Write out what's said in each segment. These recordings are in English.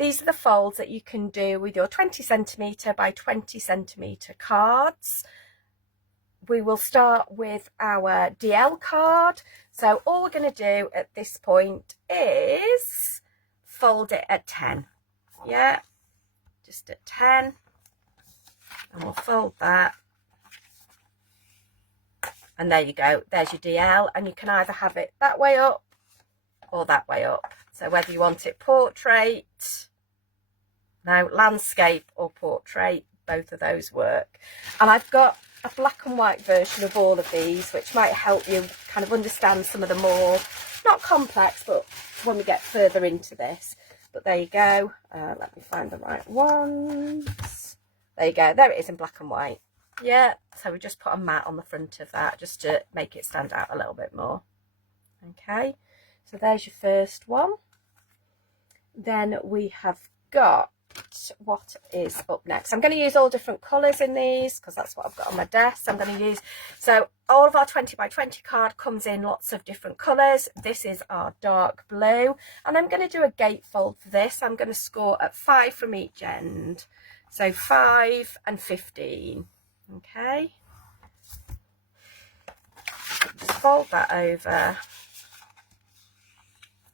these are the folds that you can do with your 20 centimetre by 20 centimetre cards. We will start with our DL card. So all we're going to do at this point is fold it at 10. Yeah, just at 10. And we'll fold that. And there you go. There's your DL. And you can either have it that way up or that way up. So whether you want it portrait, no, landscape or portrait, both of those work. And I've got a black and white version of all of these, which might help you kind of understand some of the more, not complex, but when we get further into this. But there you go. Let me find the right ones. There you go. There it is in black and white. Yeah, so we just put a mat on the front of that just to make it stand out a little bit more. Okay, so there's your first one. Then we have got, what is up next? I'm going to use all different colours in these because that's what I've got on my desk. I'm going to use, so all of our 20 by 20 card comes in lots of different colours. This is our dark blue, and I'm going to do a gatefold for this. I'm going to score at 5 from each end, so 5 and 15. Okay, just fold that over.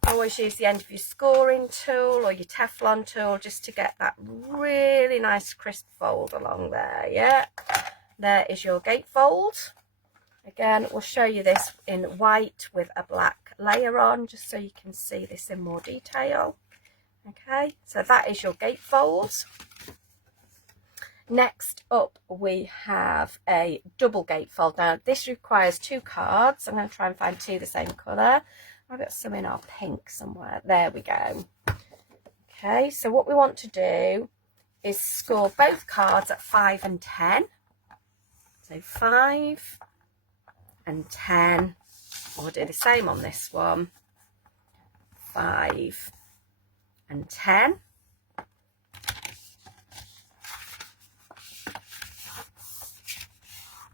Always use the end of your scoring tool or your Teflon tool just to get that really nice crisp fold along there. Yeah, there is your gatefold. Again, we'll show you this in white with a black layer on just so you can see this in more detail. Okay, so that is your gatefold. Next up we have a double gatefold. Now this requires 2 cards. I'm going to try and find 2 the same colour. I've got some in our pink somewhere. There we go. Okay, so what we want to do is score both cards at 5 and 10. So 5 and 10. We'll do the same on this one. 5 and 10.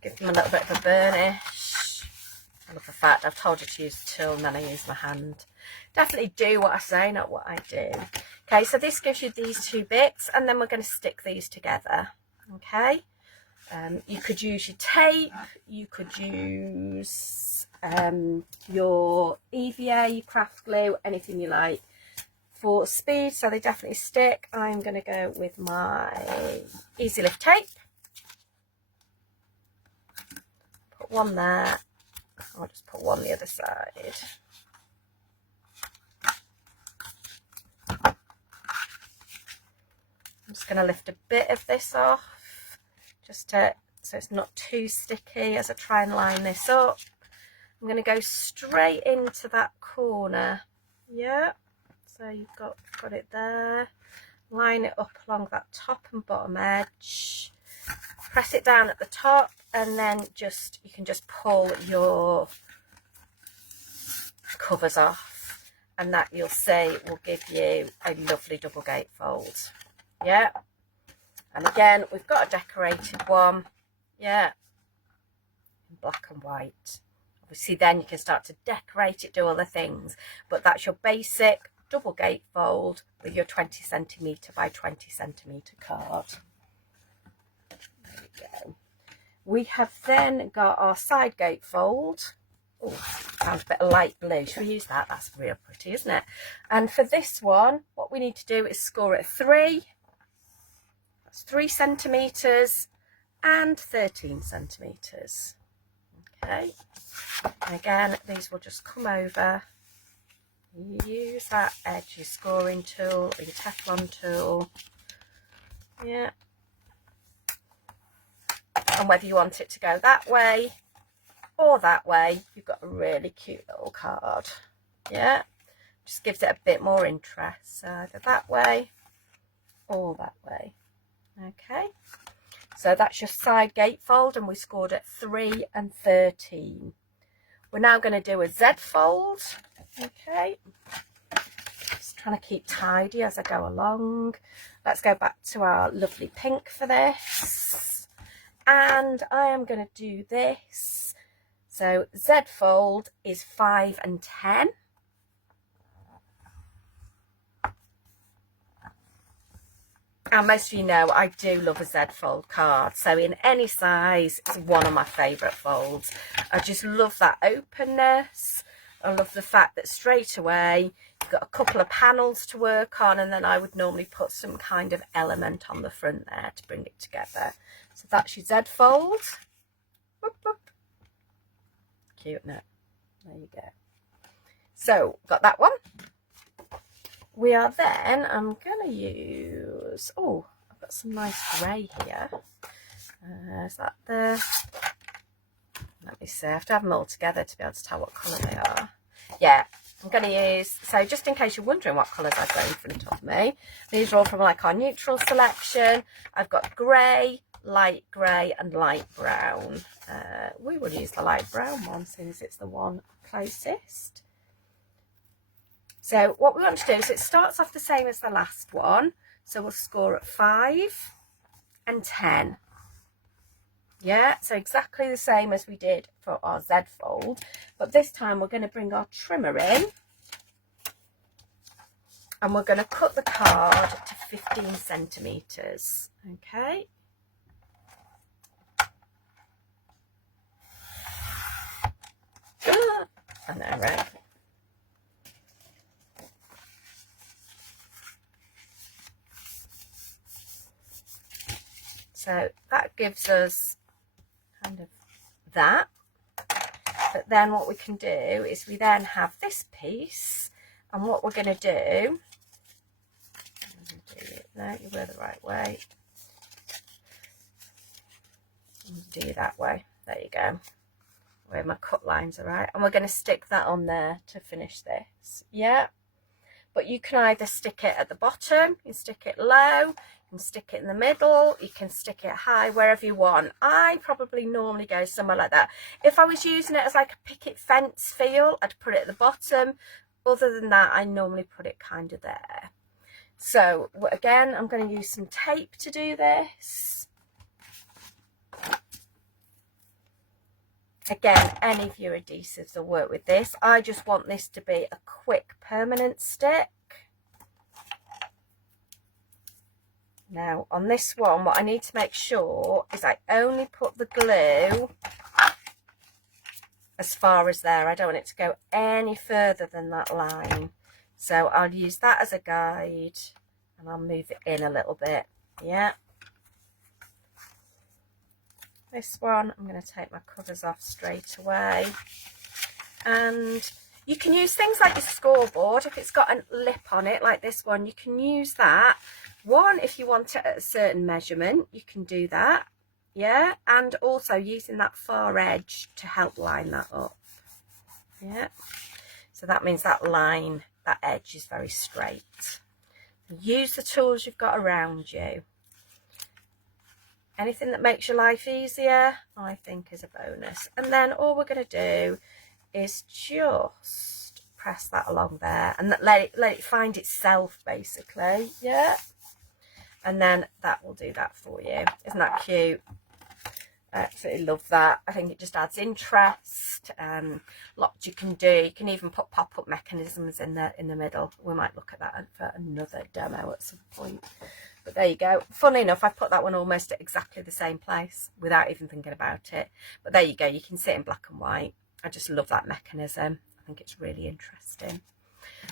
Give them a little bit of a burnish. I love the fact I've told you to use the tool and then I use my hand. Definitely do what I say, not what I do. Okay, so this gives you these 2 bits, and then we're going to stick these together. Okay, you could use your tape, you could use your EVA, your craft glue, anything you like. For speed, so they definitely stick, I'm going to go with my Easy Lift tape. Put one there. I'll just put one the other side. I'm just going to lift a bit of this off, just to, so it's not too sticky as I try and line this up. I'm going to go straight into that corner. Yeah, so you've got it there. Line it up along that top and bottom edge. Press it down at the top, and then just, you can just pull your covers off, and that, you'll see, will give you a lovely double gatefold. Yeah, and again we've got a decorated one. Yeah, in black and white. Obviously then you can start to decorate it, do other things, but that's your basic double gatefold with your 20 centimetre by 20 centimetre card. There we go. We have then got our side gatefold. Oh, found a bit of light blue. Should we use that? That's real pretty, isn't it? And for this one, what we need to do is score at 3. That's 3 centimetres and 13 centimetres. Okay. And again, these will just come over. Use that edge, your scoring tool or your Teflon tool. Yeah. And whether you want it to go that way or that way, you've got a really cute little card. Yeah, just gives it a bit more interest. So either that way or that way. Okay, so that's your side gatefold, and we scored at 3 and 13. We're now going to do a Z fold. Okay, just trying to keep tidy as I go along. Let's go back to our lovely pink for this. And I am going to do this. So Z fold is 5 and 10. And most of you know I do love a Z fold card. So in any size, it's one of my favourite folds. I just love that openness. I love the fact that straight away you've got a couple of panels to work on, and then I would normally put some kind of element on the front there to bring it together. So that's your Z fold. Whoop, whoop. Cute, isn't it? There you go. So got that one. We are then, I'm going to use, oh, I've got some nice grey here. Is that the, let me see, I have to have them all together to be able to tell what colour they are. Yeah, I'm going to use, so just in case you're wondering what colours I've got in front of me, these are all from like our neutral selection. I've got grey, light grey and light brown. We will use the light brown one as soon as it's the one closest. So what we want to do is it starts off the same as the last one. So we'll score at 5 and 10. Yeah, so exactly the same as we did for our Z fold. But this time we're going to bring our trimmer in. And we're going to cut the card to 15 centimetres. Okay. And then right. So that gives us kind of that. But then what we can do is we then have this piece, and what we're going to do, no, you were the right way. Do you that way. There you go. Where my cut lines are right. And we're going to stick that on there to finish this. Yeah. But you can either stick it at the bottom, you can stick it low, you can stick it in the middle, you can stick it high, wherever you want. I probably normally go somewhere like that. If I was using it as like a picket fence feel, I'd put it at the bottom. Other than that, I normally put it kind of there. So again, I'm going to use some tape to do this. Again, any of your adhesives will work with this. I just want this to be a quick permanent stick. Now on this one, what I need to make sure is I only put the glue as far as there. I don't want it to go any further than that line. So I'll use that as a guide and I'll move it in a little bit. Yeah. This one, I'm going to take my covers off straight away. And you can use things like your scoreboard. If it's got a lip on it, like this one, you can use that. One, if you want it at a certain measurement, you can do that. Yeah, and also using that far edge to help line that up. Yeah, so that means that line, that edge is very straight. Use the tools you've got around you. Anything that makes your life easier, I think, is a bonus. And then all we're going to do is just press that along there and let it find itself, basically. Yeah. And then that will do that for you. Isn't that cute? I absolutely love that. I think it just adds interest. Lots you can do. You can even put pop-up mechanisms in the middle. We might look at that for another demo at some point. But there you go. Funnily enough, I've put that one almost at exactly the same place without even thinking about it. But there you go. You can see it in black and white. I just love that mechanism. I think it's really interesting.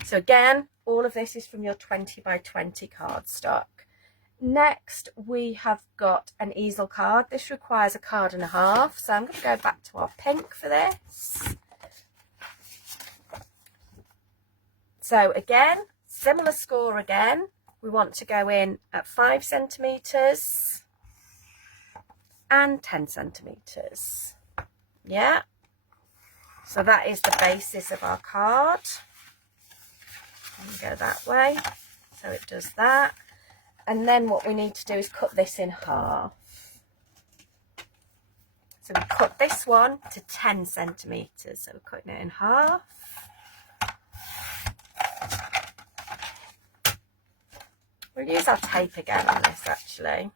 So again, all of this is from your 20 by 20 cardstock. Next, we have got an easel card. This requires a card and a half. So I'm going to go back to our pink for this. So again, similar score again. We want to go in at 5 centimetres and 10 centimetres. Yeah. So that is the basis of our card. And go that way. So it does that. And then what we need to do is cut this in half. So we cut this one to 10 centimetres. So we're cutting it in half. We'll use our tape again on this actually.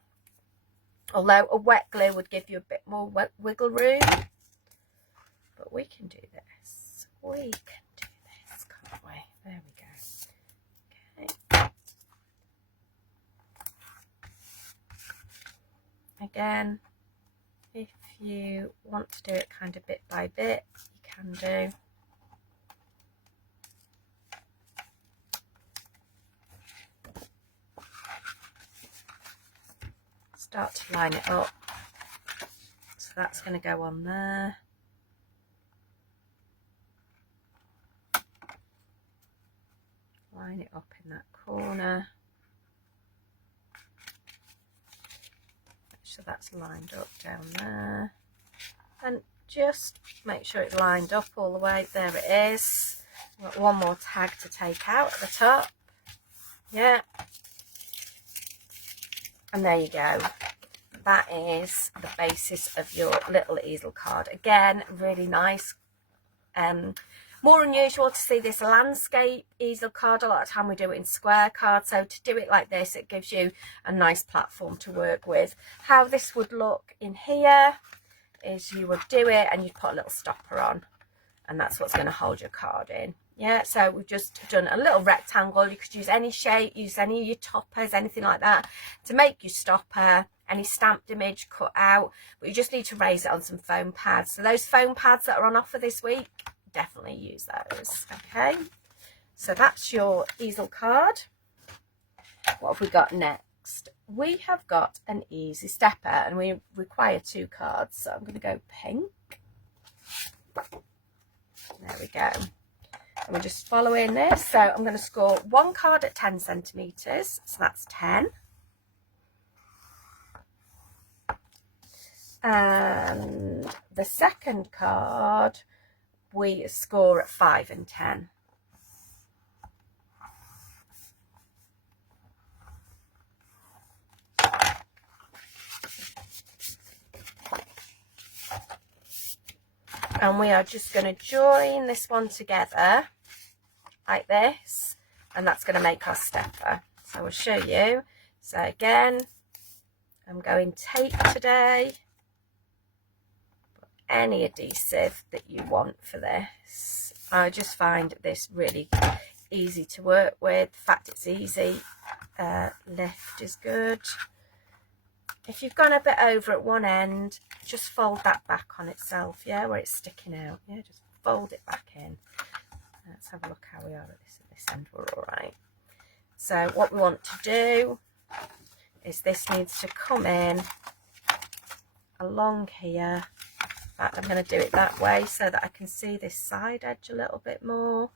Although a wet glue would give you a bit more wiggle room. But we can do this. We can do this, can't we? There we go. Okay. again, if you want to do it kind of bit by bit, you can do. Start to line it up. So that's going to go on there. Line it up in that corner. So that's lined up down there. And just make sure it's lined up all the way. There it is. Got one more tag to take out at the top. Yeah. And there you go. That is the basis of your little easel card. Again, really nice. More unusual to see this landscape easel card. A lot of time we do it in square cards. So to do it like this, it gives you a nice platform to work with. How this would look in here is you would do it and you'd put a little stopper on. And that's what's going to hold your card in. Yeah, so we've just done a little rectangle. You could use any shape, use any of your toppers, anything like that to make your stopper. Any stamped image cut out. But you just need to raise it on some foam pads. So those foam pads that are on offer this week, definitely use those. Okay, so that's your easel card. What have we got next? We have got an easy stepper and we require 2 cards, so I'm going to go pink. There we go. And we're just following this. So I'm going to score 1 card at 10 centimeters, so that's 10. And the second card we score at 5 and 10. And we are just going to join this one together like this, and that's going to make our stepper. So I'll show you. So again, I'm going tape today. Any adhesive that you want for this. I just find this really easy to work with. The fact it's easy, lift is good. If you've gone a bit over at one end, just fold that back on itself, yeah, where it's sticking out. Yeah, just fold it back in. Let's have a look how we are at this end. We're all right. So what we want to do is this needs to come in along here. In fact, I'm going to do it that way so that I can see this side edge a little bit more.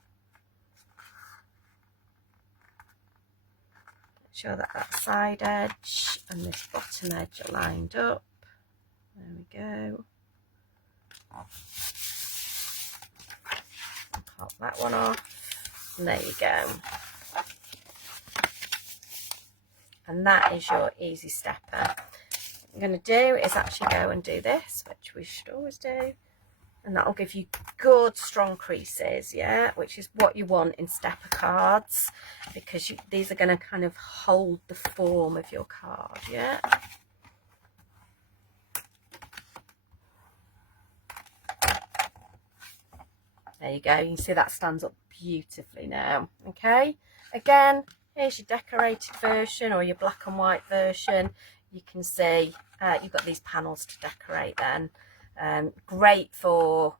Make sure that that side edge and this bottom edge are lined up. There we go. Pop that one off. And there you go. And that is your easy stepper. What I'm going to do is actually go and do this, which we should always do, and that'll give you good strong creases, yeah, which is what you want in stepper cards, because these are going to kind of hold the form of your card, yeah. There you go. You can see that stands up beautifully now. Okay, again, here's your decorated version or your black and white version. You can see you've got these panels to decorate then. Great for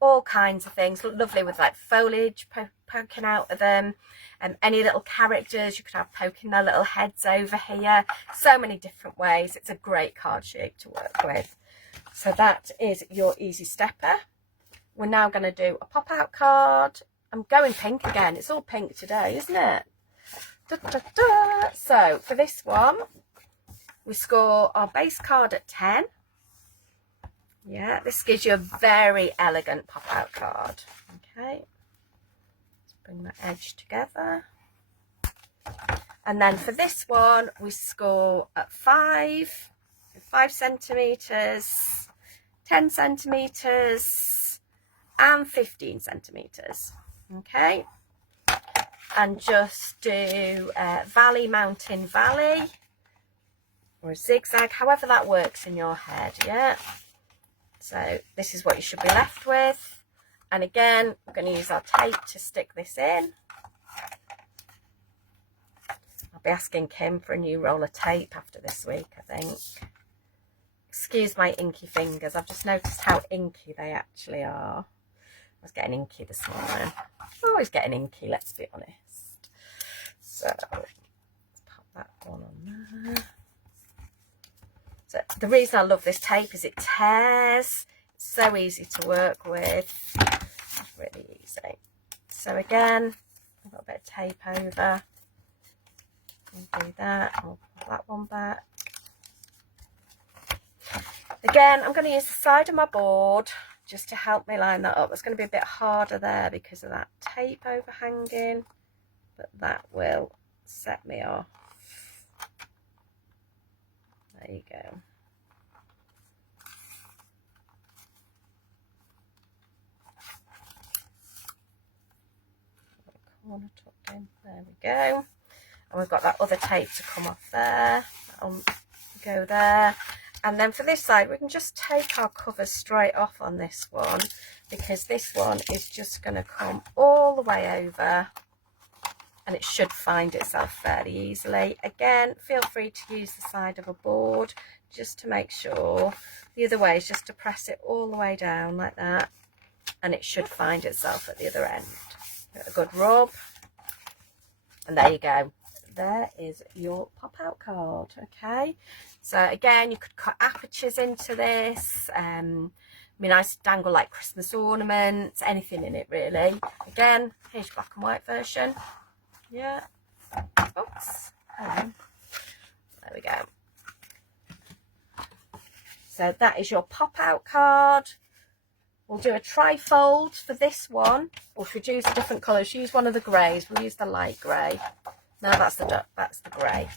all kinds of things. Lovely with like foliage poking out of them. Any little characters you could have poking their little heads over here. So many different ways. It's a great card shape to work with. So that is your easy stepper. We're now going to do a pop out card. I'm going pink again. It's all pink today, isn't it? Da, da, da. So for this one, we score our base card at 10. Yeah, this gives you a very elegant pop-out card. Okay, let's bring that edge together. And then for this one, we score at 5 centimetres, 10 centimetres, and 15 centimetres. Okay, and just do valley, mountain, valley, or a zigzag, however that works in your head, yeah. So this is what you should be left with. And again, we're going to use our tape to stick this in. I'll be asking Kim for a new roll of tape after this week, I think. Excuse my inky fingers. I've just noticed how inky they actually are. I was getting inky this morning. Always getting inky, let's be honest. So let's pop that one on there. So the reason I love this tape is it tears. It's so easy to work with. It's really easy. So again, I've got a bit of tape over. I'll do that. I'll pull that one back. Again, I'm going to use the side of my board just to help me line that up. It's going to be a bit harder there because of that tape overhanging, but that will set me off. There you go. Corner tucked in. There we go. And we've got that other tape to come off there. That'll go there. And then for this side, we can just take our cover straight off on this one, because this one is just going to come all the way over and it should find itself fairly easily. Again, feel free to use the side of a board just to make sure. The other way is just to press it all the way down like that and it should find itself at the other end. Give it a good rub and there you go. There is your pop-out card. Okay, so again, you could cut apertures into this. I mean, I dangle like Christmas ornaments, anything in it really. Again, here's your black and white version. Yeah. Oops. There we go. So that is your pop-out card. We'll do a tri-fold for this one. Or if we choose different colours, use one of the greys. We'll use the light grey. No, that's the grey.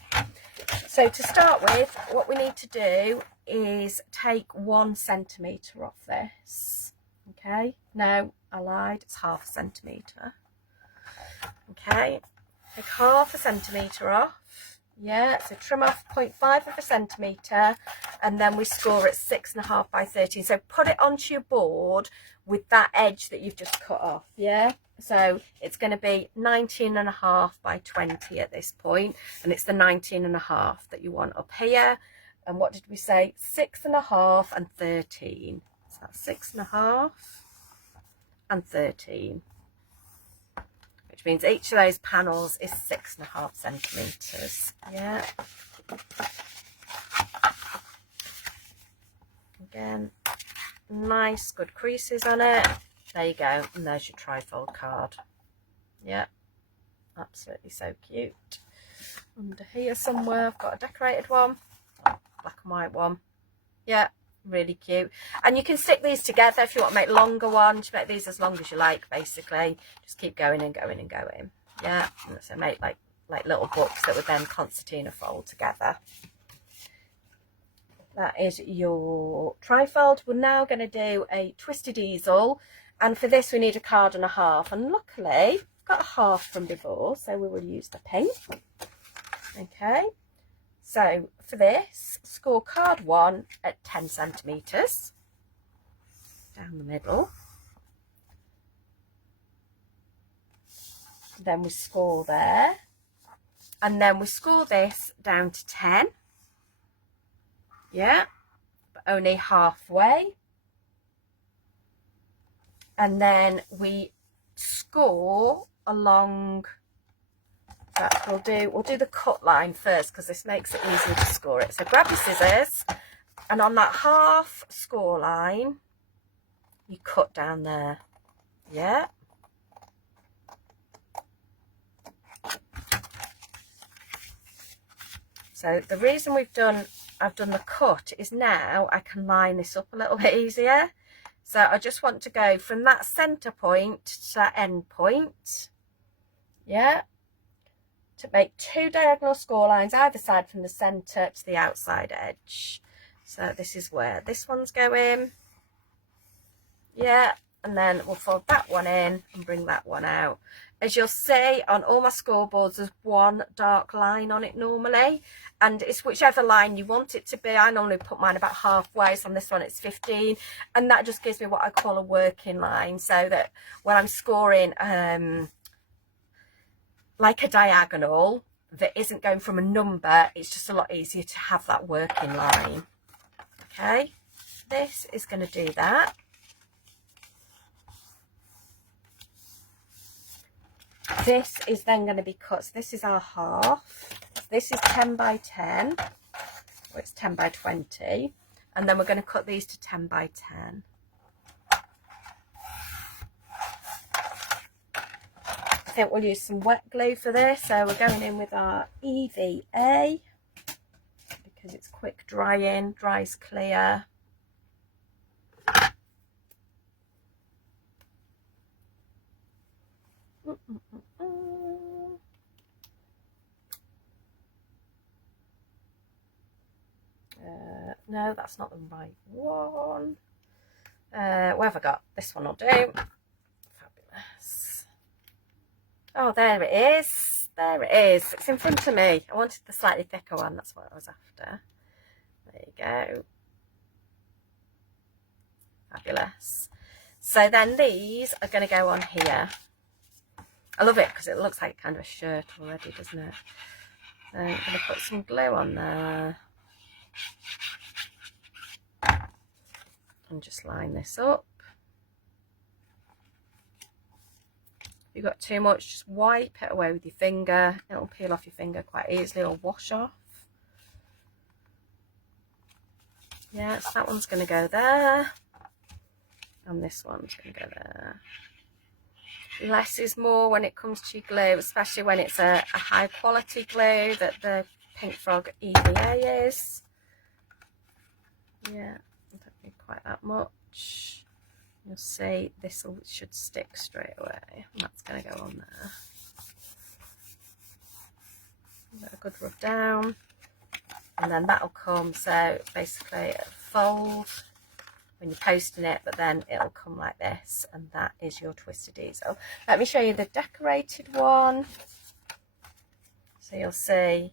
So to start with, what we need to do is take 1 centimetre off this. Okay, no, I lied, it's ½ centimetre. Okay, take ½ centimetre off. Yeah, so trim off 0.5 of a centimetre and then we score at 6.5 by 13. So put it onto your board with that edge that you've just cut off, yeah? So it's going to be 19.5 by 20 at this point, and it's the 19.5 that you want up here. And what did we say? 6.5 and 13. So that's 6.5 and 13, which means each of those panels is 6.5 centimetres. Yeah. Again, nice, good creases on it. There you go, and there's your tri-fold card. Yeah, absolutely so cute. Under here somewhere, I've got a decorated one, black and white one. Yeah, really cute. And you can stick these together if you want to make longer ones. Make these as long as you like, basically. Just keep going and going and going. Yeah, and so make like little books that would then concertina fold together. That is your tri-fold. We're now going to do a twisted easel. And for this, we need a card and a half. And luckily, I've got a half from before, so we will use the pink. Okay. So for this, score card 1 at 10 centimetres. Down the middle. Then we score there. And then we score this down to 10. Yeah. But only halfway. And then we score along that. We'll do the cut line first because this makes it easier to score it. So grab your scissors and on that half score line you cut down there. Yeah. So the reason I've done the cut is now I can line this up a little bit easier. So I just want to go from that centre point to that end point, yeah, to make 2 diagonal score lines either side from the centre to the outside edge. So this is where this one's going, yeah, and then we'll fold that one in and bring that one out. As you'll see on all my scoreboards, there's 1 dark line on it normally, and it's whichever line you want it to be. I normally put mine about halfway, so on this one it's 15, and that just gives me what I call a working line, so that when I'm scoring like a diagonal that isn't going from a number, it's just a lot easier to have that working line. Okay, this is going to do that. This is then going to be cut. So this is our half. This is 10 by 10, or it's 10 by 20. And then we're going to cut these to 10 by 10. I think we'll use some wet glue for this. So we're going in with our EVA because it's quick drying, dries clear. No, that's not the right one. What have I got? This one will do. Fabulous. Oh, there it is. There it is. It's in front of me. I wanted the slightly thicker one. That's what I was after. There you go. Fabulous. So then these are going to go on here. I love it because it looks like kind of a shirt already, doesn't it? So I'm going to put some glue on there. And just line this up. If you've got too much, just wipe it away with your finger. It'll peel off your finger quite easily or wash off. Yeah, so that one's going to go there. And this one's going to go there. Less is more when it comes to your glue, especially when it's a high quality glue that the Pink Frog EVA is. Yeah, don't need quite that much. You'll see this should stick straight away. And that's going to go on there. Give it a good rub down. And then that'll come, so basically a fold when you're posting it, but then it'll come like this, and that is your twisted easel. Let me show you the decorated one. So you'll see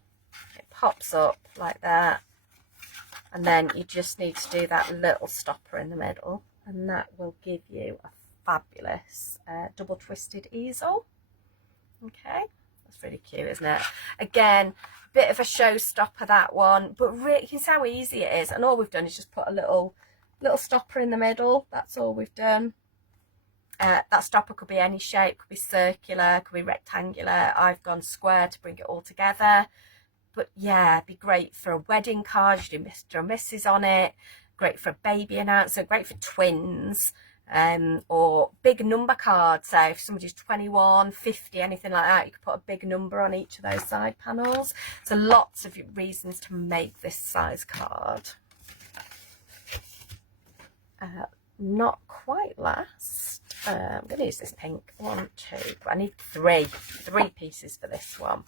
it pops up like that, and then you just need to do that little stopper in the middle, and that will give you a fabulous double twisted easel. Okay, that's really cute, isn't it? Again, bit of a showstopper, that one, but really, you can see how easy it is, and all we've done is just put a little stopper in the middle. That's all we've done. That stopper could be any shape, could be circular, could be rectangular. I've gone square to bring it all together. But yeah, it'd be great for a wedding card. You do Mr. and Mrs. on it. Great for a baby announcement. Great for twins. Or big number cards. So if somebody's 21, 50, anything like that, you could put a big number on each of those side panels. So lots of reasons to make this size card. Not quite last. I'm going to use this pink. 1, 2, but I need three pieces for this one.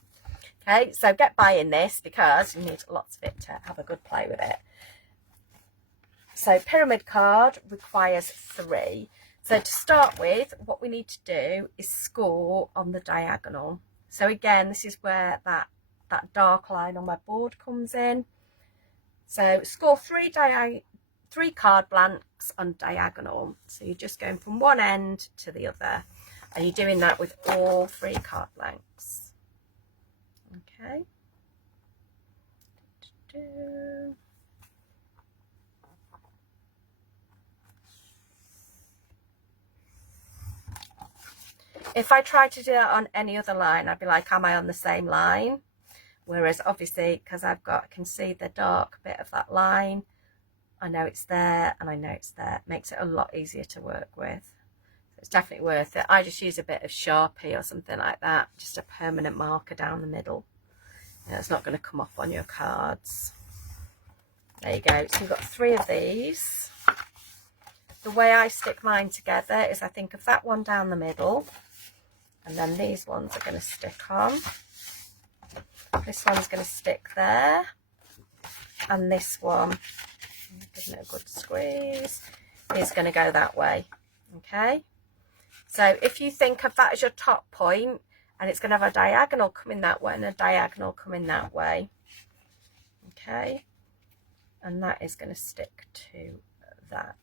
Okay, so get buying this because you need lots of it to have a good play with it. So pyramid card requires 3. So to start with, what we need to do is score on the diagonal. So again, this is where that dark line on my board comes in. So score 3 card blanks on diagonal. So you're just going from one end to the other, and you're doing that with all 3 card blanks. Okay. If I tried to do that on any other line, I'd be like, am I on the same line? Whereas obviously, because I can see the dark bit of that line, I know it's there and I know it's there. It makes it a lot easier to work with. So it's definitely worth it. I just use a bit of Sharpie or something like that, just a permanent marker down the middle. It's not going to come off on your cards. There you go. So you've got 3 of these. The way I stick mine together is I think of that one down the middle, and then these ones are going to stick on. This one's going to stick there, and this one, giving it a good squeeze, is going to go that way. Okay, so if you think of that as your top point, and it's going to have a diagonal coming that way and a diagonal coming that way. Okay, and that is going to stick to that.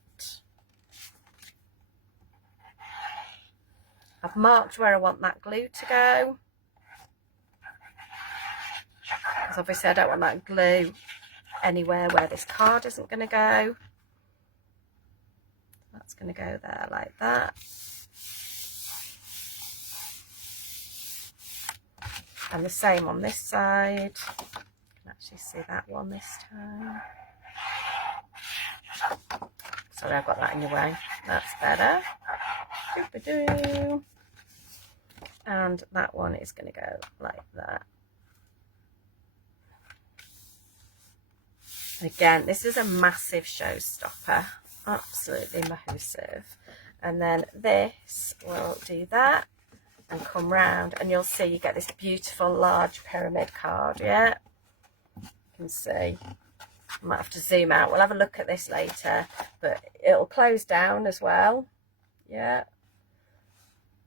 I've marked where I want that glue to go, because obviously I don't want that glue anywhere where this card isn't going to go. That's going to go there like that. And the same on this side. You can actually see that one this time. Sorry, I've got that in your way. That's better. Doo-ba-doo. And that one is going to go like that. Again, this is a massive showstopper. Absolutely massive. And then this will do that and come round, and you'll see you get this beautiful large pyramid card. Yeah, you can see. I might have to zoom out. We'll have a look at this later, but it'll close down as well. Yeah,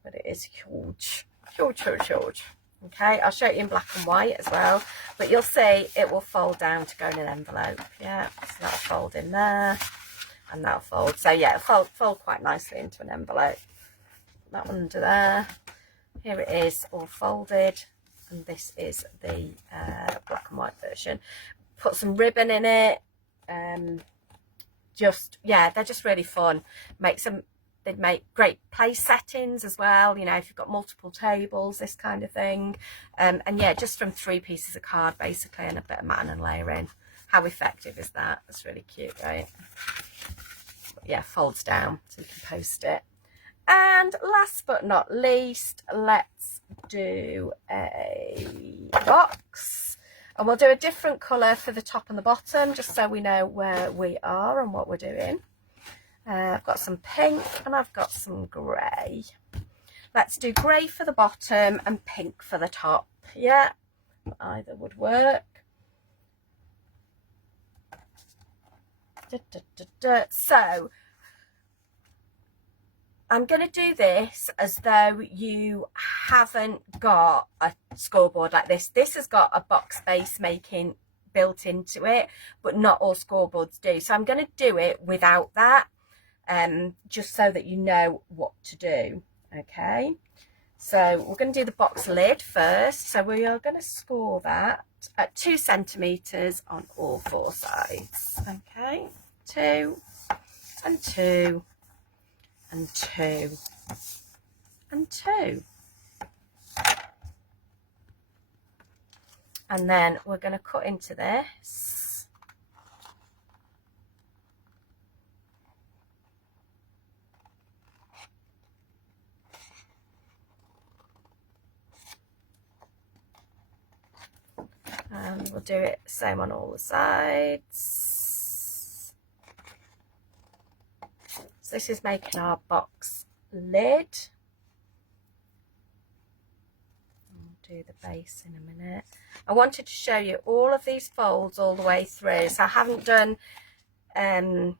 but it is huge, huge, huge, huge. Okay, I'll show you in black and white as well, but you'll see it will fold down to go in an envelope. Yeah, so that'll fold in there, and that'll fold. So yeah, it'll fold quite nicely into an envelope. That one under there. Here it is, all folded, and this is the black and white version. Put some ribbon in it. Yeah, they're just really fun. They'd make great place settings as well, you know, if you've got multiple tables, this kind of thing. And yeah, just from 3 pieces of card basically, and a bit of mat and layering. How effective is that? That's really cute, right? But yeah, folds down so you can post it. And last but not least, let's do a box. And we'll do a different colour for the top and the bottom, just so we know where we are and what we're doing. I've got some pink and I've got some grey. Let's do grey for the bottom and pink for the top. Yeah, either would work. So I'm going to do this as though you haven't got a scoreboard like this. This has got a box base making built into it, but not all scoreboards do. So I'm going to do it without that, just so that you know what to do. Okay, so we're going to do the box lid first. So we are going to score that at 2 centimetres on all 4 sides. Okay, 2 and 2 and 2 and 2. And then we're going to cut into this. And we'll do it same on all the sides. So this is making our box lid. Do the base in a minute. I wanted to show you all of these folds all the way through, so I haven't done I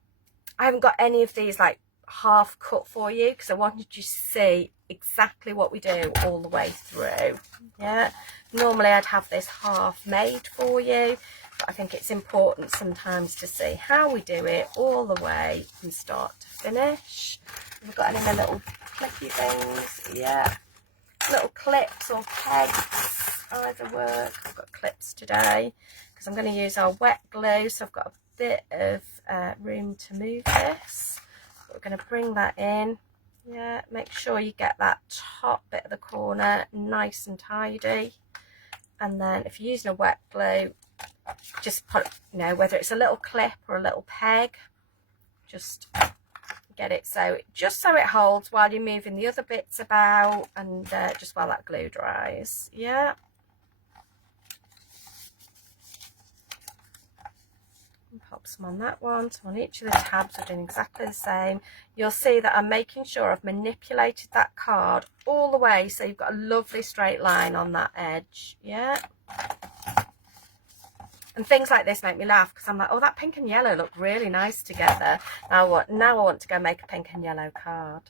haven't got any of these like half cut for you, because I wanted you to see exactly what we do all the way through. Yeah, normally I'd have this half made for you, but I think it's important sometimes to see how we do it all the way from start to finish. We've got any little clicky things. Yeah, little clips or pegs, either work. I've got clips today because I'm going to use our wet glue, so I've got a bit of room to move this. We're going to bring that in. Yeah, make sure you get that top bit of the corner nice and tidy. And then if you're using a wet glue, just put, you know, whether it's a little clip or a little peg, just get it just so it holds while you're moving the other bits about, and just while that glue dries. Yeah, and pop some on that one. So on each of the tabs we're doing exactly the same. You'll see that I'm making sure I've manipulated that card all the way so you've got a lovely straight line on that edge. Yeah, and things like this make me laugh because I'm like, oh, that pink and yellow look really nice together. Now I want to go make a pink and yellow card.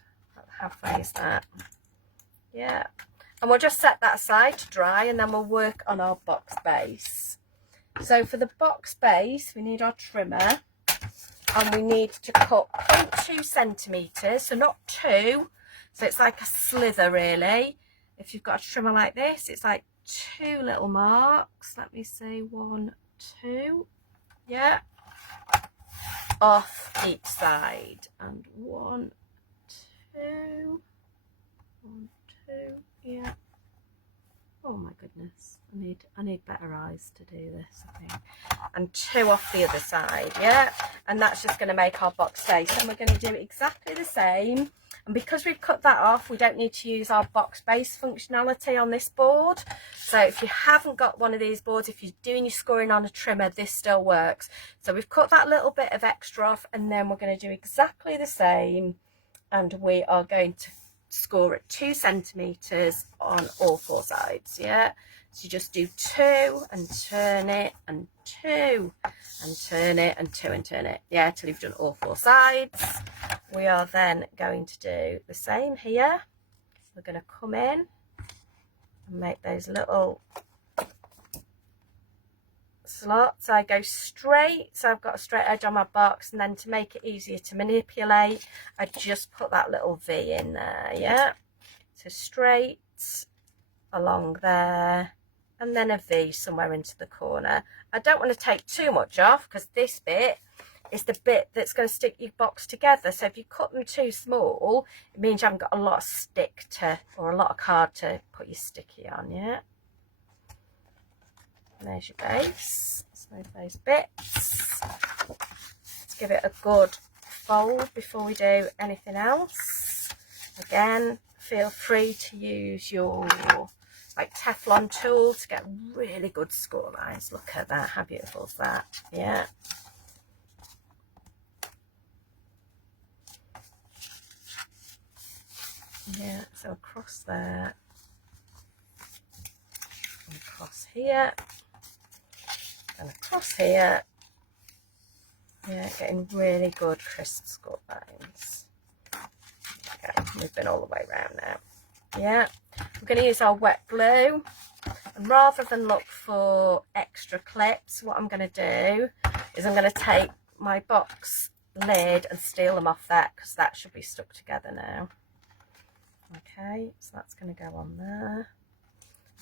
How funny is that? Yeah. And we'll just set that aside to dry, and then we'll work on our box base. So for the box base, we need our trimmer, and we need to cut 0.2 centimetres, so not 2. So it's like a slither really. If you've got a trimmer like this, it's like 2 little marks. Let me see, 1, 2. yeah, off each side. And 1, 2, 1, 2, yeah. Oh my goodness, I need better eyes to do this, I think. And 2 off the other side, yeah. And that's just going to make our box stay. So we're going to do exactly the same. And because we've cut that off, we don't need to use our box base functionality on this board. So if you haven't got one of these boards, if you're doing your scoring on a trimmer, this still works. So we've cut that little bit of extra off, and then we're going to do exactly the same. And we are going to score at 2 centimeters on all 4 sides, yeah. So you just do 2 and turn it, and 2 and turn it, and 2 and turn it, yeah, till you've done all 4 sides. We are then going to do the same here. We're going to come in and make those little slots. I go straight, so I've got a straight edge on my box, and then to make it easier to manipulate, I just put that little V in there, yeah. So straight along there, and then a V somewhere into the corner. I don't want to take too much off, because this bit is the bit that's going to stick your box together. So if you cut them too small, it means you haven't got a lot of stick to, or a lot of card to put your sticky on, yeah. And there's your base. Smooth those bits. Let's give it a good fold before we do anything else. Again, feel free to use your like Teflon tool to get really good score lines. Look at that, how beautiful is that? Yeah. Yeah, so across there, and across here, and across here. Yeah, getting really good crisp score lines. Okay, we've been all the way around now. Yeah, we're going to use our wet glue, and rather than look for extra clips, what I'm going to do is I'm going to take my box lid and steal them off that, because that should be stuck together now. Okay, so that's going to go on there.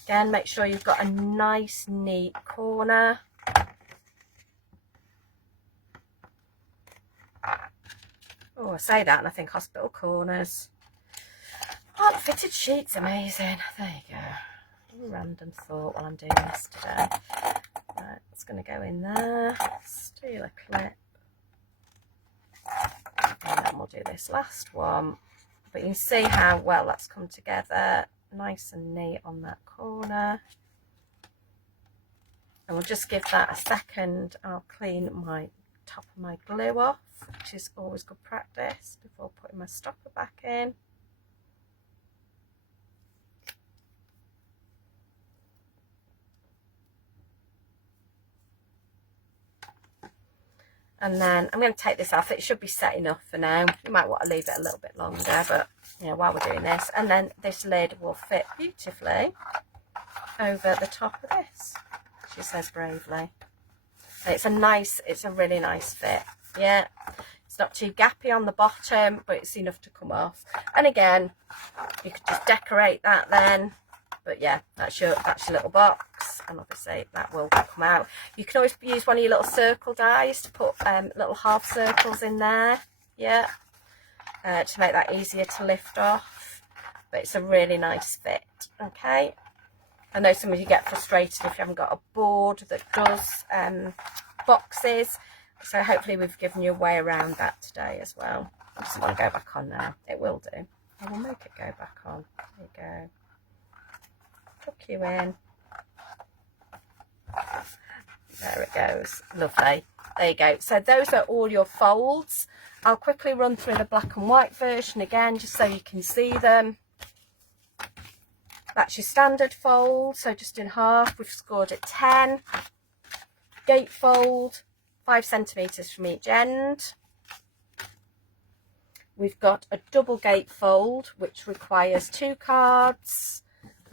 Again, make sure you've got a nice neat corner. Oh, I say that and I think hospital corners. Oh, the fitted sheet's amazing. There you go. A random thought while I'm doing this today. Right, it's going to go in there. Steal a clip. And then we'll do this last one. But you can see how well that's come together. Nice and neat on that corner. And we'll just give that a second. I'll clean my top of my glue off, which is always good practice before putting my stopper back in. And then I'm going to take this off. It should be set enough for now. You might want to leave it a little bit longer, but you know, while we're doing this. And then this lid will fit beautifully over the top of this, she says bravely. And it's a really nice fit. Yeah, it's not too gappy on the bottom, but it's enough to come off. And again, you could just decorate that then. But yeah, that's your little box, and obviously that will come out. You can always use one of your little circle dies to put little half circles in there, yeah, to make that easier to lift off. But it's a really nice fit, okay. I know some of you get frustrated if you haven't got a board that does boxes, so hopefully we've given you a way around that today as well. I just want to go back on now. It will do. I will make it go back on. There you go. Tuck you in. There it goes. Lovely. There you go. So those are all your folds. I'll quickly run through the black and white version again, just so you can see them. That's your standard fold, so just in half. We've scored at 10. Gatefold, 5 centimetres from each end. We've got a double gatefold, which requires 2 cards.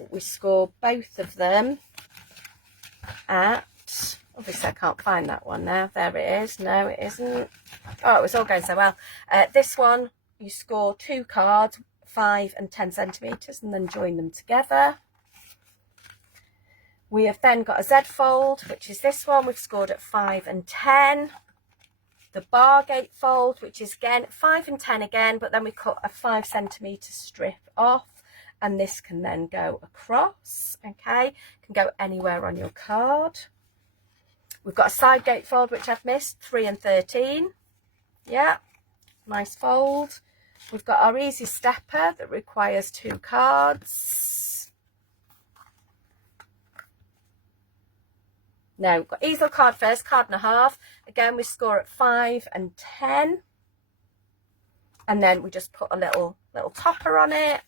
We score both of them at, obviously I can't find that one now. There it is. No, it isn't. Oh, it was all going so well. This one, you score 2 cards, 5 and 10 centimetres, and then join them together. We have then got a Z fold, which is this one. We've scored at 5 and 10. The bar gate fold, which is again 5 and 10 again, but then we cut a 5 centimetre strip off, and this can then go across, okay? Can go anywhere on your card. We've got a side gate fold, which I've missed, 3 and 13. Yeah, nice fold. We've got our easy stepper that requires 2 cards. Now, we've got easel card first, card and a half. Again, we score at 5 and 10. And then we just put a little topper on it.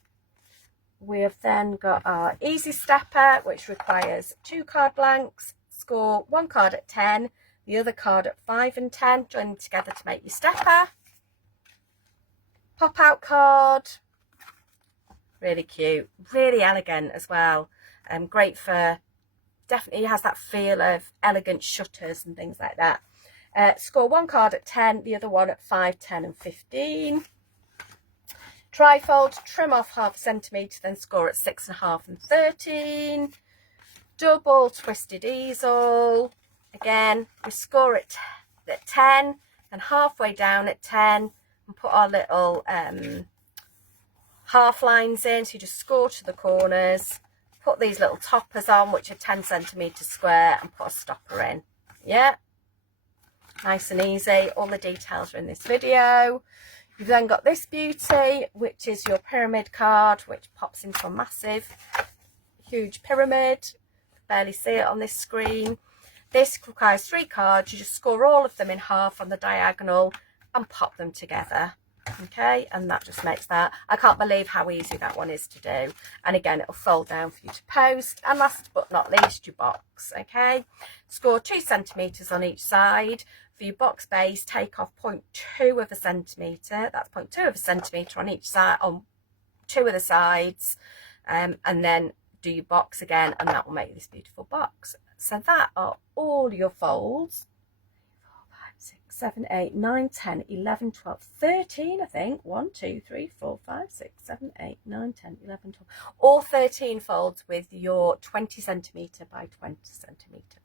We have then got our easy stepper, which requires 2 card blanks. Score 1 card at 10, the other card at 5 and 10. Join them together to make your stepper. Pop out card. Really cute. Really elegant as well. Great for... Definitely has that feel of elegant shutters and things like that. Score 1 card at 10, the other one at 5, 10 and 15. Trifold, trim off 0.5 centimetre, then score at 6.5 and 13. Double twisted easel. Again, we score at 10, and halfway down at 10, and put our little half lines in. So you just score to the corners. Put these little toppers on, which are 10 centimetres square, and put a stopper in. Yeah, nice and easy. All the details are in this video. You've then got this beauty, which is your pyramid card, which pops into a massive, huge pyramid. Barely see it on this screen. This requires 3 cards. You just score all of them in half on the diagonal and pop them together. Okay, and that just makes that. I can't believe how easy that one is to do. And again, it'll fold down for you to post. And last but not least, your box. Okay, score 2 centimetres on each side. For your box base, take off 0.2 of a centimetre. That's 0.2 of a centimetre on each side, on 2 of the sides, and then do your box again, and that will make this beautiful box. So that are all your folds. 4, 5, 6, 7, 8, 9, 10, 11, 12, 13, I think. 1, 2, 3, 4, 5, 6, 7, 8, 9, 10, 11, 12. All 13 folds with your 20 centimetre by 20 centimetre